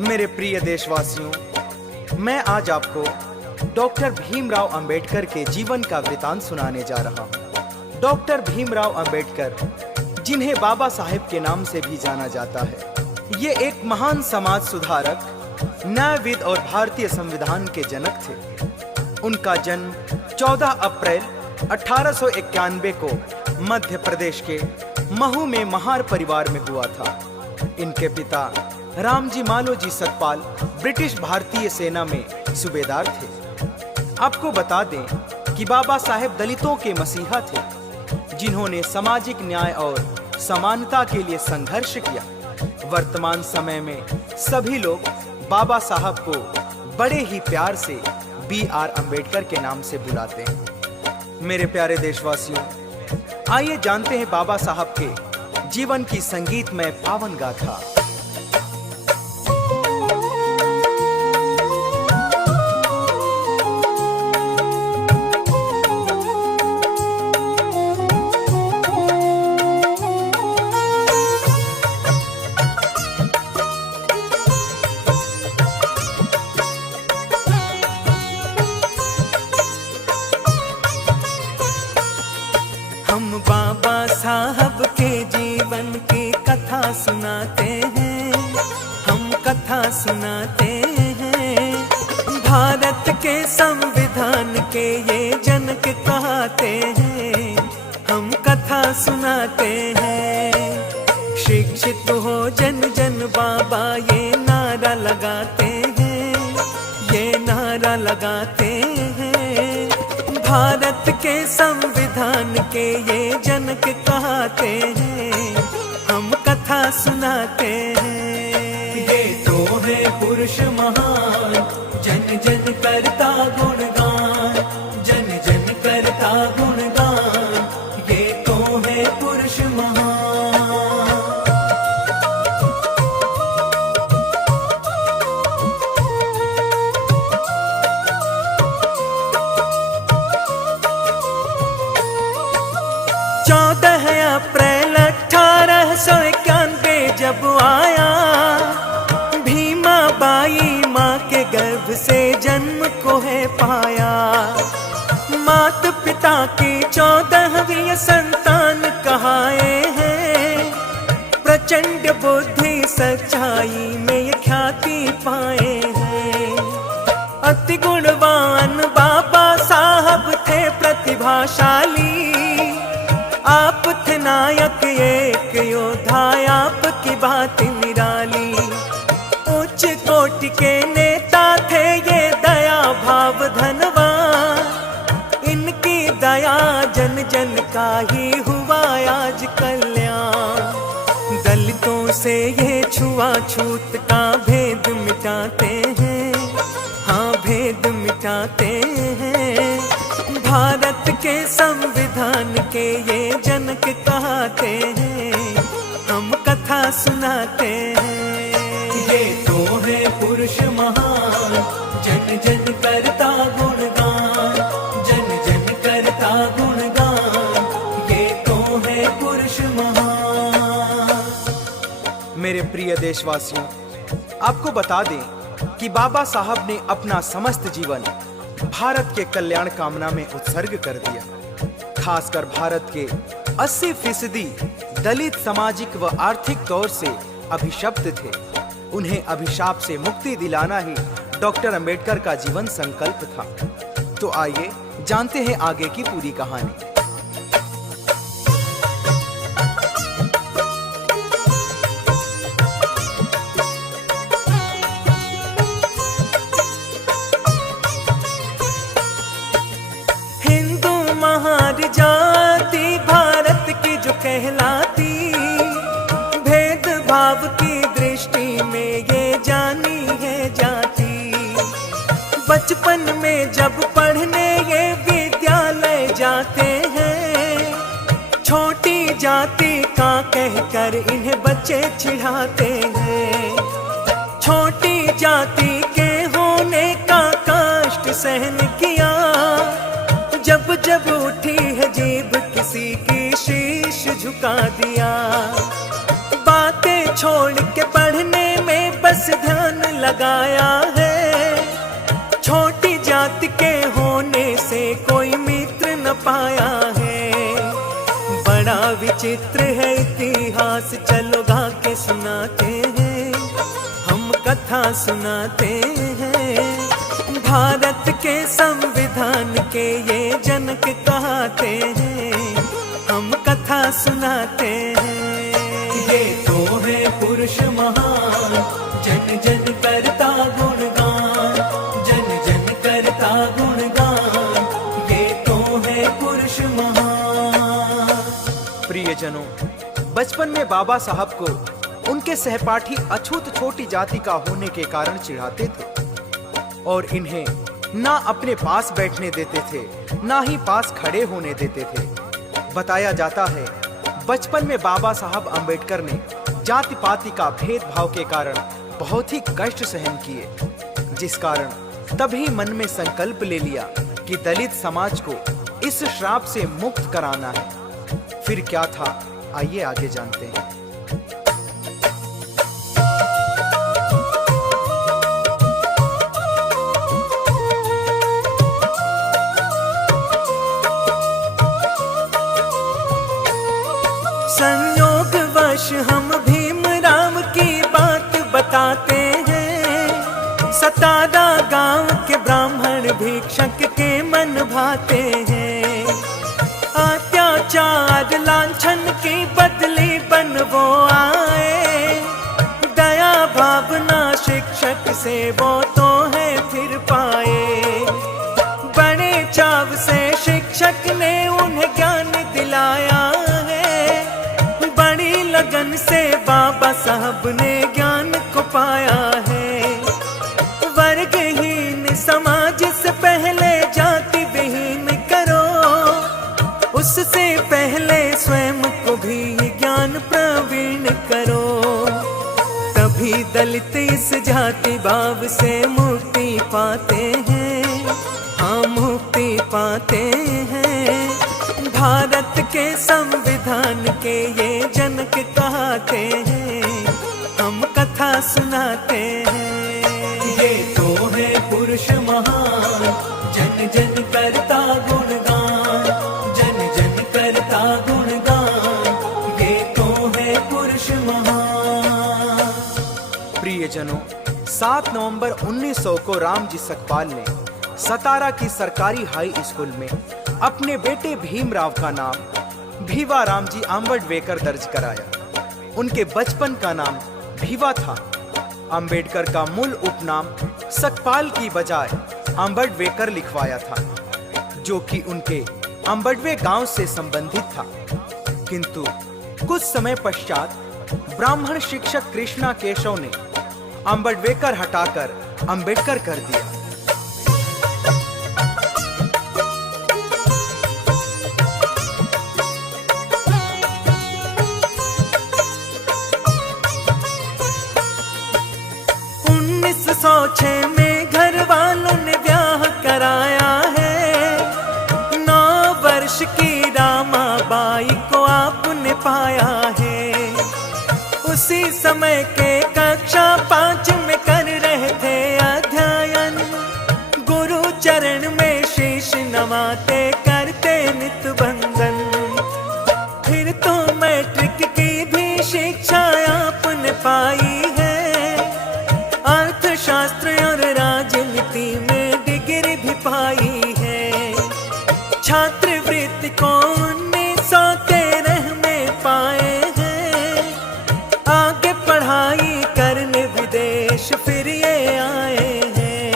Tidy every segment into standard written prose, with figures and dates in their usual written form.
मेरे प्रिय देशवासियों, मैं आज आपको डॉक्टर भीमराव अंबेडकर के जीवन का वृतांत सुनाने जा रहा हूँ। डॉक्टर भीमराव अंबेडकर, जिन्हें बाबा साहेब के नाम से भी जाना जाता है, ये एक महान समाज सुधारक, न्यायविद और भारतीय संविधान के जनक थे। उनका जन्म 14 अप्रैल 1891 को मध्य प्रदेश के महू में महार परिवार में हुआ था। इनके पिता रामजी मालोजी सतपाल ब्रिटिश भारतीय सेना में सूबेदार थे। आपको बता दें कि बाबा साहेब दलितों के मसीहा थे, जिन्होंने सामाजिक न्याय और समानता के लिए संघर्ष किया। वर्तमान समय में सभी लोग बाबा साहब को बड़े ही प्यार से BR अंबेडकर के नाम से बुलाते हैं। मेरे प्यारे देशवासियों, आइए जानते हैं बाबा साहब के जीवन की संगीतमय पावन गाथा। हम बाबा साहब के जीवन की कथा सुनाते हैं, हम कथा सुनाते हैं। भारत के संविधान के ये जनक कहते हैं, हम कथा सुनाते हैं। शिक्षित हो जन जन बाबा ये नारा लगाते हैं, ये नारा लगाते हैं। भारत के संविधान के ये जनक कहते हैं, हम कथा सुनाते हैं। ये तो है पुरुष महान, जन जन करता गुणगान, जन जन करता गुणगान। ये तो है पुरुष महान। 14 अप्रैल 1891 जब आया, भीमा बाई माँ के गर्भ से जन्म को है पाया। मात पिता की 14वीं संतान कहाए हैं, प्रचंड बुद्धि सच्चाई में ये ख्याति पाए हैं। अति गुणवान बाबा साहब थे प्रतिभाशाली, आप थे नायक एक योद्धा, आपकी बात निराली। उच्च कोटि के नेता थे ये दया भाव धनवान, इनकी दया जन जन का ही हुआ आज कल्याण। दलितों से ये छुआछूत का भेद मिटाते हैं, हाँ भेद मिटाते हैं। भारत के संविधान के ये जनक कहते हैं, हम कथा सुनाते हैं। ये तो है पुरुष महान, जन जन करता गुणगान, जन जन करता गुणगान। ये तो है पुरुष महान। मेरे प्रिय देशवासियों, आपको बता दें कि बाबा साहब ने अपना समस्त जीवन भारत के कल्याण कामना में उत्सर्ग कर दिया। खासकर भारत के 80% दलित सामाजिक व आर्थिक तौर से अभिशप्त थे। उन्हें अभिशाप से मुक्ति दिलाना ही डॉक्टर अंबेडकर का जीवन संकल्प था। तो आइए जानते हैं आगे की पूरी कहानी। जाति भारत की जो कहलाती, भेदभाव की दृष्टि में ये जानी है जाती। बचपन में जब पढ़ने ये विद्यालय जाते हैं, छोटी जाति का कहकर इन्हें बच्चे चिढ़ाते हैं। छोटी जाति के होने का कष्ट सहन किया, जब जब उठी है जीभ किसी की शीश झुका दिया। बातें छोड़ के पढ़ने में बस ध्यान लगाया है। छोटी जात के होने से कोई मित्र न पाया है। बड़ा विचित्र है इतिहास, चलो गा के सुनाते हैं, हम कथा सुनाते हैं। भारत के संविधान के ये जनक कहते हैं, हम कथा सुनाते हैं। ये तो है पुरुष महान, जन जन करता गुणगान, जन जन करता गुणगान, ये तो है पुरुष महान। प्रियजनों, बचपन में बाबा साहब को उनके सहपाठी अछूत छोटी जाति का होने के कारण चिढ़ाते थे और इन्हें ना अपने पास बैठने देते थे, ना ही पास खड़े होने देते थे। बताया जाता है बचपन में बाबा साहब अंबेडकर ने जाति पाति का भेदभाव के कारण बहुत ही कष्ट सहन किए, जिस कारण तभी मन में संकल्प ले लिया कि दलित समाज को इस श्राप से मुक्त कराना है। फिर क्या था, आइए आगे जानते हैं। संयोगवश हम भीमराव की बात बताते हैं। सतारा गांव के ब्राह्मण भिक्षक के मन भाते हैं। अत्याचार लांछन की बदली बन वो आए। दया भावना शिक्षक से वो तो है फिर पाए। बड़े चाव से शिक्षक ने उन्हें ज्ञान दिलाया है। बड़ी लगन से बाबा साहब ने ज्ञान को पाया है। वर्गहीन समाज से पहले जाति विहीन करो, उससे पहले स्वयं को भी ज्ञान प्रवीण करो। तभी दलित इस जाति भाव से मुक्ति पाते हैं, हाँ मुक्ति पाते हैं। भारत के संविधान के ये जनक कहते हैं, हम कथा सुनाते हैं। ये तो है पुरुष महान, जन जन करता गुणगान, जन जन करता गुणगान, ये तो है पुरुष महान। प्रियजनों, 7 नवंबर 1900 को रामजी सकपाल ने सतारा की सरकारी हाई स्कूल में अपने बेटे भीमराव का नाम भीवा रामजी आंबेडकर दर्ज कराया। उनके बचपन का नाम भीवा था। अंबेडकर का मूल उपनाम सकपाल की बजाय आंबेडकर लिखवाया था, जो कि उनके अंबेडवे गांव से संबंधित था। किंतु कुछ समय पश्चात ब्राह्मण शिक्षक कृष्णा केशव ने आंबेडकर हटाकर अंबेडकर कर दिया। सोचे में घर वालों ने ब्याह कराया है। 9 वर्ष की रामाबाई को आपने पाया है। उसी समय के कक्षा 5 में कर रहे थे अध्ययन। गुरु चरण में शीश नवाते करते नित बंदन। फिर तो मैट्रिक की भी शिक्षा आपने पाई है। अर्थशास्त्र और राजनीति में डिग्री भी पाई है। छात्रवृत्ति को 1913 में पाए हैं। आगे पढ़ाई करने विदेश फिर ये आए हैं।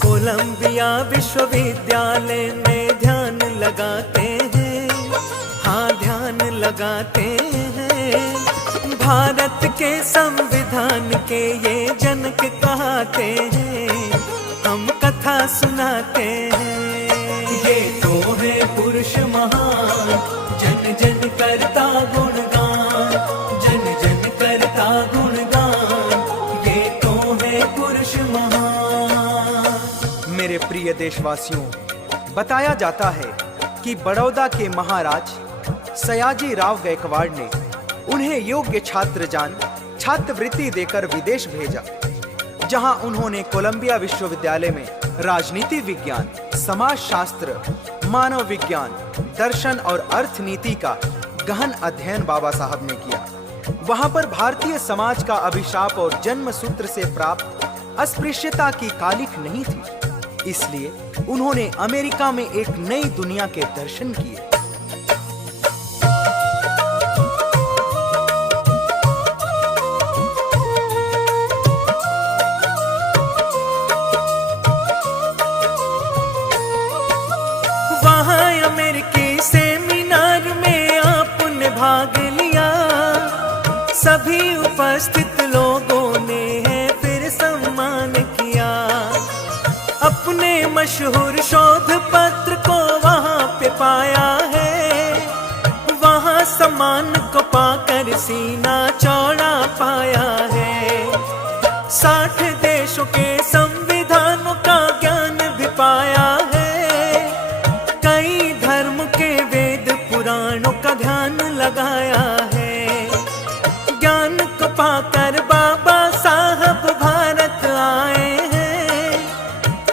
कोलंबिया विश्वविद्यालय में ध्यान लगाते हैं, हाँ ध्यान लगाते हैं। भारत के संविधान के ये जनक कहते हैं, हम कथा सुनाते हैं। ये तो है पुरुष महान, जन जन करता गुणगान, जन जन करता गुणगान, ये तो है पुरुष महान। मेरे प्रिय देशवासियों, बताया जाता है कि बड़ौदा के महाराज सयाजी राव गायकवाड़ ने उन्हें योग्य छात्र जान छात्रवृत्ति देकर विदेश भेजा। जहां उन्होंने कोलंबिया विश्वविद्यालय में राजनीति विज्ञान, समाज शास्त्र, मानव विज्ञान, दर्शन और अर्थनीति का गहन अध्ययन बाबा साहब ने किया। वहां पर भारतीय समाज का अभिशाप और जन्म सूत्र से प्राप्त अस्पृश्यता की कालिख नहीं थी, इसलिए उन्होंने अमेरिका में एक नई दुनिया के दर्शन किए। वहां अमेरिकी सेमिनार में आपने भाग लिया। सभी उपस्थित लोगों ने है फिर सम्मान किया। अपने मशहूर शोध पत्र को वहां पे पाया है। वहां सम्मान को पाकर सीना चौड़ा पाया है। 60 देशों के संविधानों का ज्ञान भी पाया है। कई धर्म के वेद पुराणों का ध्यान लगाया है। ज्ञान को पाकर बाबा साहब भारत आए हैं।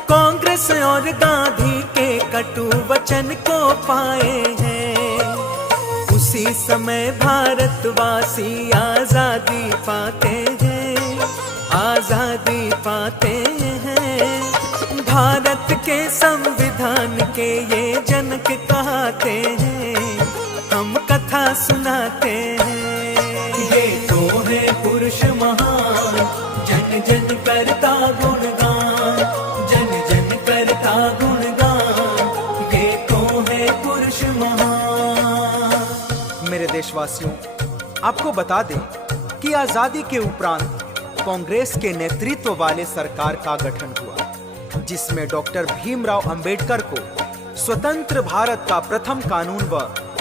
कांग्रेस और गांधी के कटु वचन को पाए हैं। उसी समय भारतवासी आजादी पाते हैं, आजादी पाते हैं। भारत के संविधान के ये जनक कहते हैं, हम कथा सुनाते हैं। ये तो है पुरुष महान, जन जन करता गुणगान, जन जन करता गुणगान। ये तो है पुरुष महान। मेरे देशवासियों, आपको बता दें कि आजादी के उपरांत कांग्रेस के नेतृत्व वाले सरकार का गठन हुआ, जिसमें डॉक्टर भीमराव अंबेडकर को स्वतंत्र भारत का प्रथम कानून व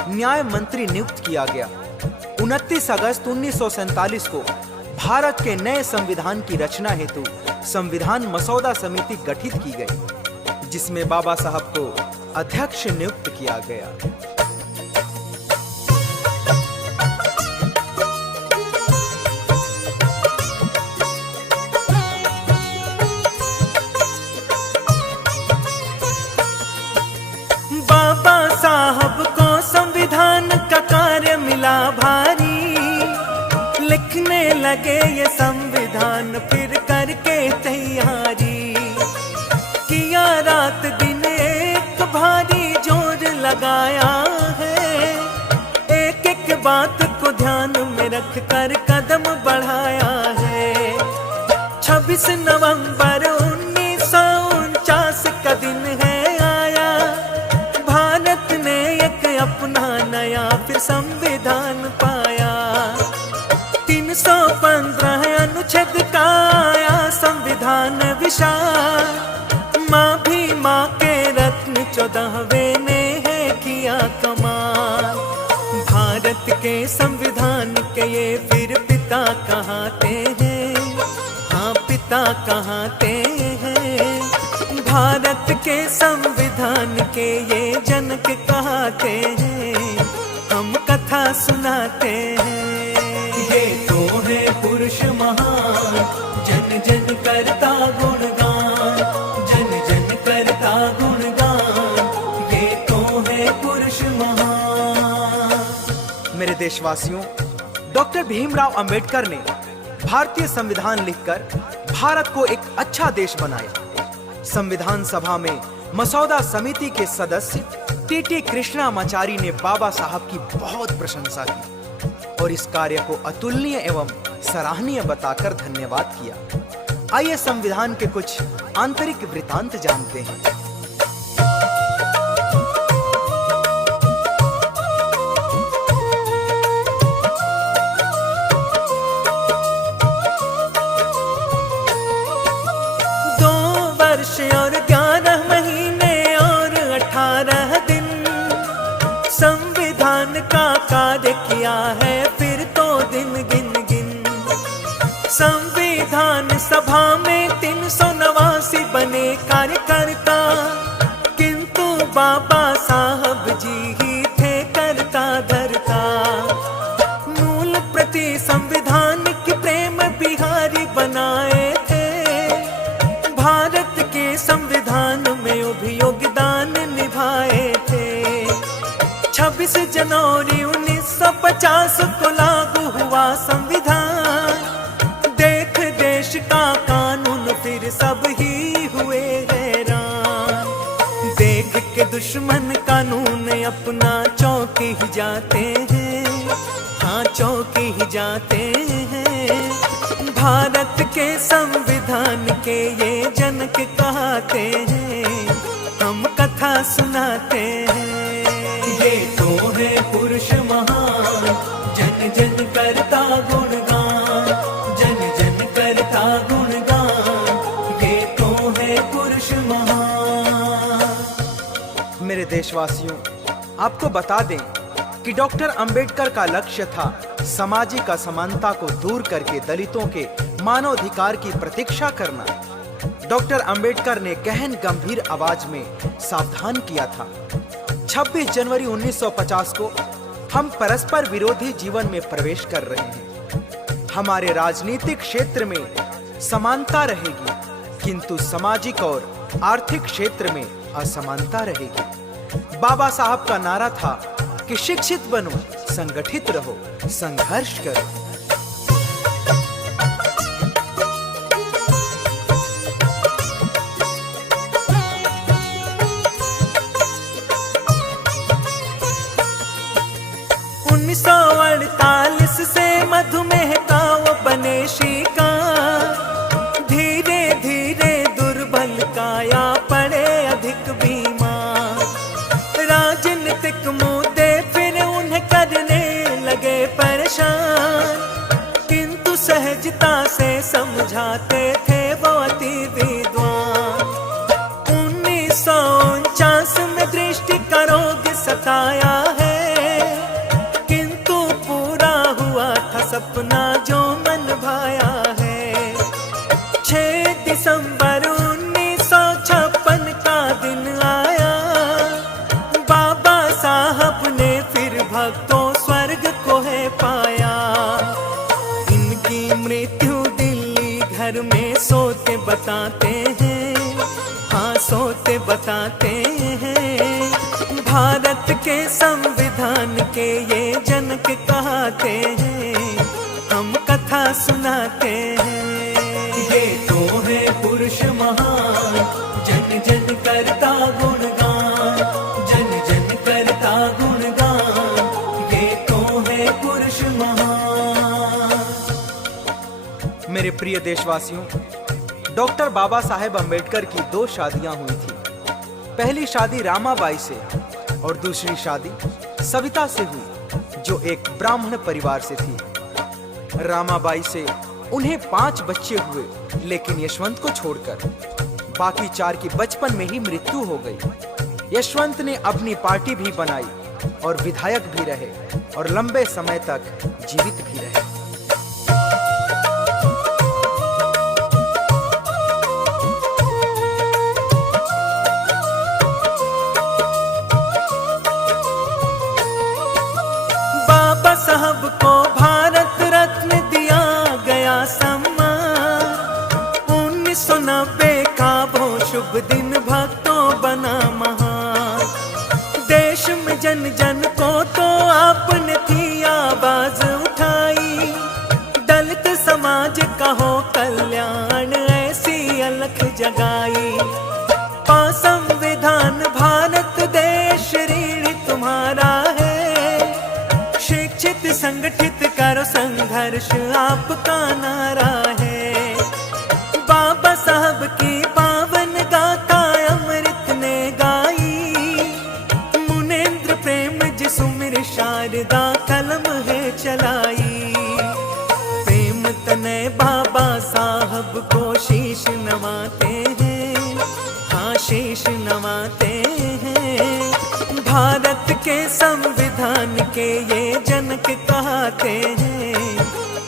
न्याय मंत्री नियुक्त किया गया। 29 अगस्त 1947 को भारत के नए संविधान की रचना हेतु संविधान मसौदा समिति गठित की गई, जिसमें बाबा साहब को अध्यक्ष नियुक्त किया गया। बाबा साहब को संविधान का कार्य मिला भारी। लिखने लगे ये संविधान फिर करके तैयारी। किया रात दिन एक भारी जोर लगाया है। एक एक बात को ध्यान में रख कर कदम बढ़ाया है। 26 नवंबर 1949 का दिन है आया। भारत ने एक अपना नया फिर संविधान पाया। 315 अनुच्छेद का आया संविधान विशाल। माँ भी माँ के रत्न 14वें ने है किया कमाल। भारत के संविधान के ये फिर पिता कहते हैं, हाँ पिता कहते हैं। भारत के संविधान के ये जनक कहते हैं, हम कथा सुनाते हैं। ये तो है पुरुष महान, जन जन करता गुणगान, जन जन करता गुणगान। ये तो है पुरुष महान। मेरे देशवासियों, डॉक्टर भीमराव अंबेडकर ने भारतीय संविधान लिखकर भारत को एक अच्छा देश बनाया। संविधान सभा में मसौदा समिति के सदस्य टीटी कृष्णामाचारी ने बाबा साहब की बहुत प्रशंसा की और इस कार्य को अतुलनीय एवं सराहनीय बताकर धन्यवाद किया। आइए संविधान के कुछ आंतरिक वृतांत जानते हैं। और 11 महीने और 18 दिन संविधान का कार्य किया है फिर तो दिन गिन गिन। संविधान सभा में 389 बने कार्यकर्ता, किंतु बाबा साहब जी ही थे करता धरता। मूल प्रति संविधान की प्रेम बिहारी बनाए थे। संविधान, देख देश का कानून फिर सब ही हुए हैरान। देख के दुश्मन कानून अपना चौंक ही जाते हैं, हाँ चौंक ही जाते हैं। भारत के संविधान के ये जनक कहते हैं, हम कथा सुनाते हैं। ये तो है पुरुष महान, जन जन करता गुणगान, जन जन करता गुणगान, ये तो है पुरुष महान। मेरे देशवासियों, आपको बता दें कि डॉक्टर अंबेडकर का लक्ष्य था सामाजिक असमानता को दूर करके दलितों के मानवाधिकार की प्रतीक्षा करना। डॉक्टर अंबेडकर ने गहन गंभीर आवाज में सावधान किया था, 26 जनवरी 1950 को हम परस्पर विरोधी जीवन में प्रवेश कर रहे हैं। हमारे राजनीतिक क्षेत्र में समानता रहेगी, किंतु सामाजिक और आर्थिक क्षेत्र में असमानता रहेगी। बाबा साहब का नारा था कि शिक्षित बनो, संगठित रहो, संघर्ष करो। उन्नीस सौ 48 से मधुमेह का वो बने शिकार, धीरे धीरे दुर्बल काया पड़े अधिक बीमार। राजनीतिक मुद्दे फिर उन्हें करने लगे परेशान, किंतु सहजता से समझाते थे वो अति विद्वान। 1949 में दृष्टि का रोग सताया है, किंतु पूरा हुआ था सपना जो मन भाया है। 6 दिसंबर 1956 का दिन आया, बाबा साहब ने फिर भक्तों स्वर्ग को है पाया। इनकी मृत्यु दिल्ली घर में सोते बताते हैं, हाँ सोते बताते हैं। भारत के संविधान के ये जनक कहते हैं, हम कथा सुनाते हैं। ये तो है पुरुष महान, जन जन करता गुणगान, जन जन करता गुणगान, ये तो है पुरुष महान। मेरे प्रिय देशवासियों, डॉक्टर बाबा साहेब अंबेडकर की 2 शादियां हुई थी। पहली शादी रामाबाई से और दूसरी शादी सविता से हुई, जो एक ब्राह्मण परिवार से थी। रामाबाई से उन्हें 5 बच्चे हुए, लेकिन यशवंत को छोड़कर बाकी 4 की बचपन में ही मृत्यु हो गई। यशवंत ने अपनी पार्टी भी बनाई और विधायक भी रहे और लंबे समय तक जीवित भी रहे। बाबा साहब को भारत रत्न दिया गया सम्मान। 1990 का वो शुभ दिन भक्तों बना महान। देश में जन जन को तो आपने थी आवाज उठाई, दलित समाज का हो कल्याण ऐसी अलख जगाई। संविधान भारत देश ऋण तुम्हारा है, शिक्षित संगठित करो संघर्ष आपका नारा है। बाबा साहब की पावन गाथा अमृत ने गाई, मुनेन्द्र प्रेम जी सुमिर शारदा कलम है चलाई। प्रेम तने बाबा साहब को शीश नवाते हैं, हाँ शीश नवाते हैं। भारत के संविधान के ये जनक कहते हैं,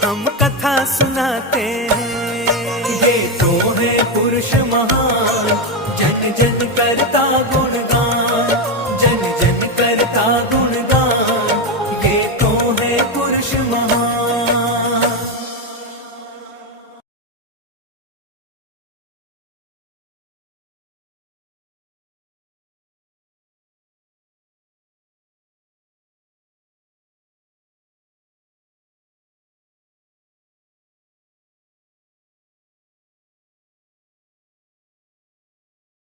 हम कथा सुनाते